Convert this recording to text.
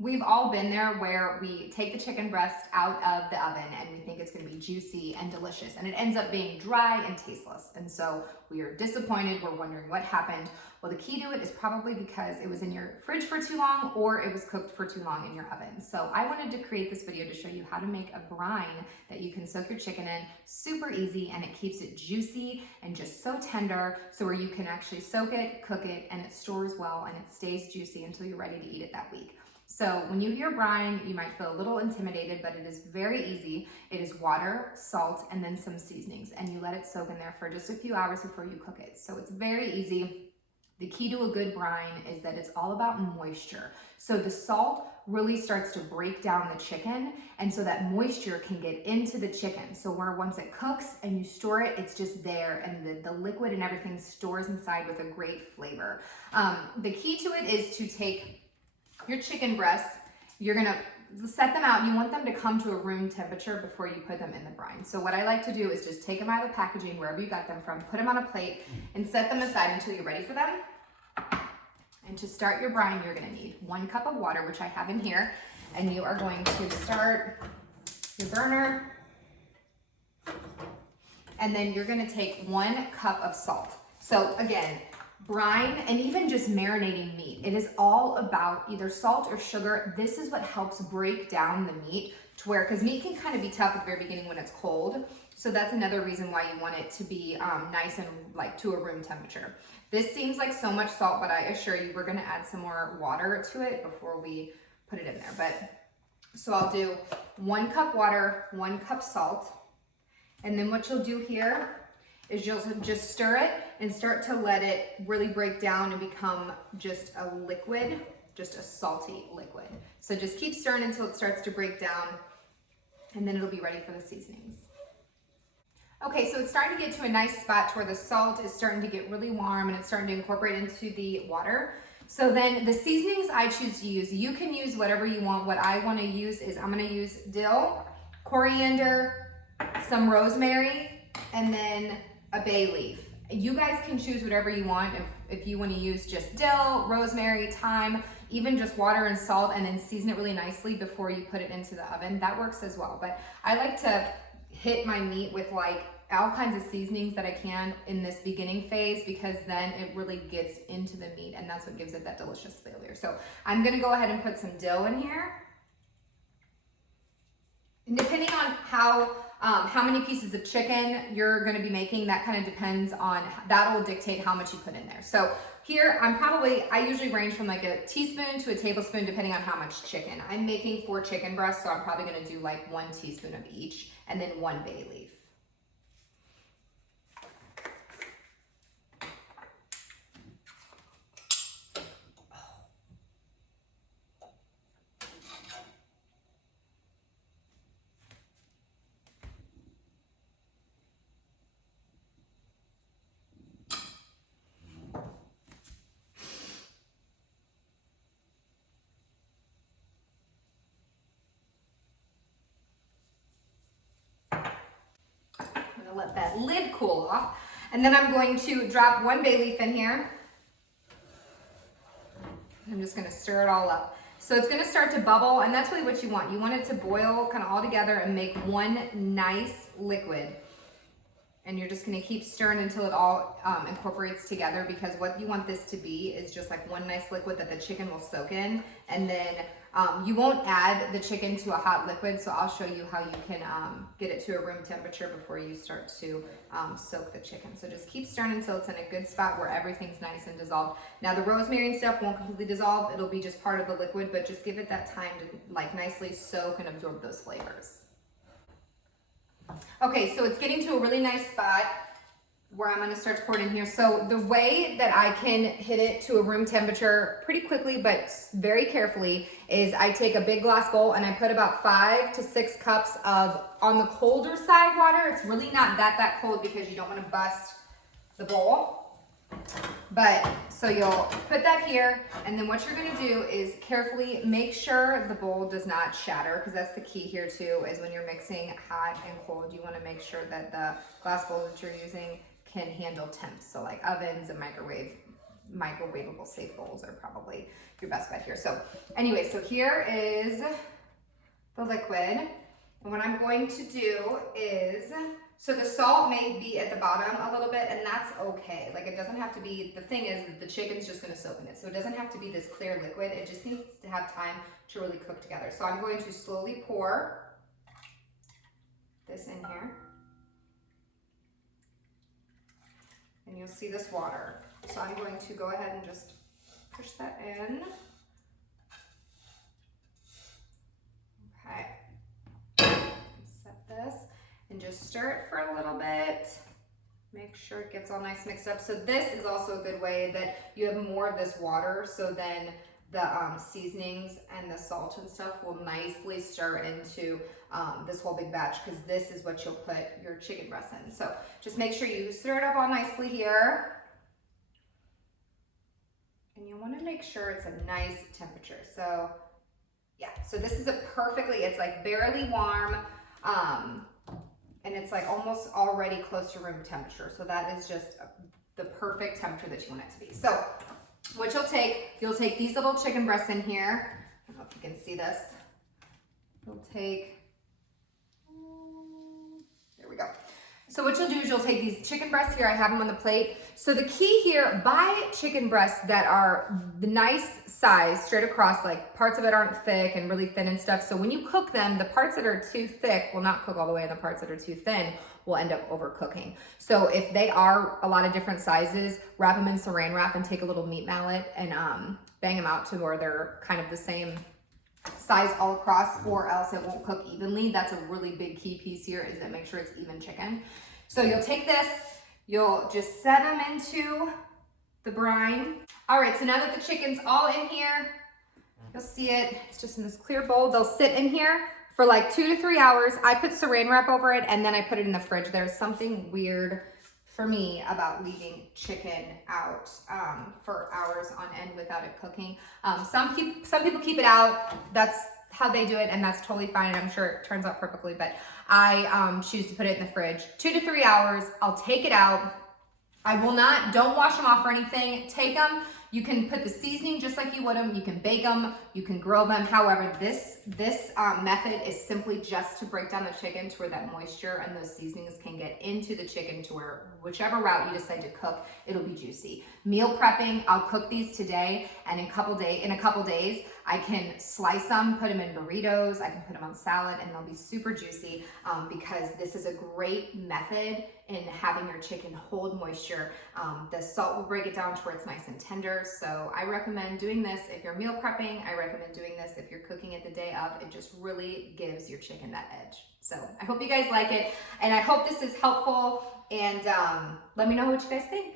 We've all been there where we take the chicken breast out of the oven and we think it's gonna be juicy and delicious, and it ends up being dry and tasteless. And so we are disappointed, we're wondering what happened. Well, the key to it is probably because it was in your fridge for too long or it was cooked for too long in your oven. So I wanted to create this video to show you how to make a brine that you can soak your chicken in, super easy, and it keeps it juicy and just so tender, so where you can actually soak it, cook it, and it stores well and it stays juicy until you're ready to eat it that week. So when you hear brine, you might feel a little intimidated, but it is very easy. It is water, salt, and then some seasonings, and you let it soak in there for just a few hours before you cook it. So it's very easy. The key to a good brine is that it's all about moisture. So the salt really starts to break down the chicken, and so that moisture can get into the chicken. So where once it cooks and you store it, it's just there, and the liquid and everything stores inside with a great flavor. The key to it is to take your chicken breasts, you're gonna set them out, and you want them to come to a room temperature before you put them in the brine. So what I like to do is just take them out of the packaging, wherever you got them from, put them on a plate, and set them aside until you're ready for them. And to start your brine, you're gonna need 1 cup of water, which I have in here, and you are going to start your burner, and then you're gonna take 1 cup of salt. So again, brine and even just marinating meat, it is all about either salt or sugar. This is what helps break down the meat to where, because meat can kind of be tough at the very beginning when it's cold. So that's another reason why you want it to be nice and like to a room temperature. This seems like so much salt, but I assure you we're gonna add some more water to it before we put it in there. But so I'll do 1 cup water, 1 cup salt. And then what you'll do here is you'll just stir it and start to let it really break down and become just a liquid, just a salty liquid. So just keep stirring until it starts to break down, and then it'll be ready for the seasonings. Okay, so it's starting to get to a nice spot to where the salt is starting to get really warm and it's starting to incorporate into the water. So then the seasonings I choose to use, you can use whatever you want. What I want to use is I'm going to use dill, coriander, some rosemary, and then a bay leaf. You guys can choose whatever you want. If you want to use just dill, rosemary, thyme, even just water and salt, and then season it really nicely before you put it into the oven, that works as well. But I like to hit my meat with like all kinds of seasonings that I can in this beginning phase, because then it really gets into the meat and that's what gives it that delicious flavor. So I'm gonna go ahead and put some dill in here. And depending on how many pieces of chicken you're gonna be making, that kind of depends on, that will dictate how much you put in there. So here, I usually range from like a teaspoon to a tablespoon, depending on how much chicken. I'm making 4 chicken breasts, so I'm probably gonna do like 1 teaspoon of each, and then 1 bay leaf. Let that lid cool off, and then I'm going to drop 1 bay leaf in here. I'm just going to stir it all up. So it's going to start to bubble, and that's really what you want. You want it to boil kind of all together and make one nice liquid. And you're just going to keep stirring until it all incorporates together, because what you want this to be is just like one nice liquid that the chicken will soak in. And then you won't add the chicken to a hot liquid, so I'll show you how you can get it to a room temperature before you start to soak the chicken. So just keep stirring until it's in a good spot where everything's nice and dissolved. Now the rosemary and stuff won't completely dissolve, it'll be just part of the liquid, but just give it that time to like nicely soak and absorb those flavors. Okay, so it's getting to a really nice spot where I'm going to start to pour it in here. So the way that I can hit it to a room temperature pretty quickly but very carefully is I take a big glass bowl and I put about 5 to 6 cups of, on the colder side, water. It's really not that cold because you don't want to bust the bowl. But so you'll put that here, and then what you're going to do is carefully make sure the bowl does not shatter, because that's the key here too, is when you're mixing hot and cold, you want to make sure that the glass bowl that you're using can handle temps, so like ovens and microwaves, microwavable safe bowls are probably your best bet here. So anyway, so here is the liquid. And what I'm going to do is, so the salt may be at the bottom a little bit, and that's okay. Like, it doesn't have to be, the thing is that the chicken's just gonna soak in it. So it doesn't have to be this clear liquid. It just needs to have time to really cook together. So I'm going to slowly pour this in here. And you'll see this water. So I'm going to go ahead and just push that in. Okay. Set this and just stir it for a little bit. Make sure it gets all nice mixed up. So this is also a good way that you have more of this water, so then the seasonings and the salt and stuff will nicely stir into this whole big batch, because this is what you'll put your chicken breast in. So just make sure you stir it up all nicely here. And you want to make sure it's a nice temperature. So yeah, so this is a perfectly, it's like barely warm, and it's like almost already close to room temperature. So that is just the perfect temperature that you want it to be. So what you'll take these little chicken breasts in here. I don't know if you can see this. You'll take, there we go. So what you'll do is you'll take these chicken breasts here. I have them on the plate. So the key here, buy chicken breasts that are the nice size, straight across, like parts of it aren't thick and really thin and stuff. So when you cook them, the parts that are too thick will not cook all the way, and the parts that are too thin will end up overcooking. So if they are a lot of different sizes, wrap them in saran wrap and take a little meat mallet and bang them out to where they're kind of the same size all across, or else it won't cook evenly. That's a really big key piece here, is that make sure it's even chicken. So you'll take this, you'll just set them into the brine. All right, so now that the chicken's all in here, you'll see it, it's just in this clear bowl. They'll sit in here for like 2 to 3 hours. I put saran wrap over it, and then I put it in the fridge. There's something weird for me about leaving chicken out for hours on end without it cooking. Some people keep it out. That's how they do it, and that's totally fine. And I'm sure it turns out perfectly, but I choose to put it in the fridge 2 to 3 hours. I'll take it out. Don't wash them off or anything. Take them. You can put the seasoning just like you would them. You can bake them. You can grill them. However, this method is simply just to break down the chicken to where that moisture and those seasonings can get into the chicken, to where whichever route you decide to cook, it'll be juicy. Meal prepping, I'll cook these today, and in a couple days, I can slice them, put them in burritos. I can put them on salad, and they'll be super juicy because this is a great method in having your chicken hold moisture. The salt will break it down to where it's nice and tender. So I recommend doing this if you're meal prepping. I recommend doing this if you're cooking it the day of. It just really gives your chicken that edge. So I hope you guys like it, and I hope this is helpful, and let me know what you guys think.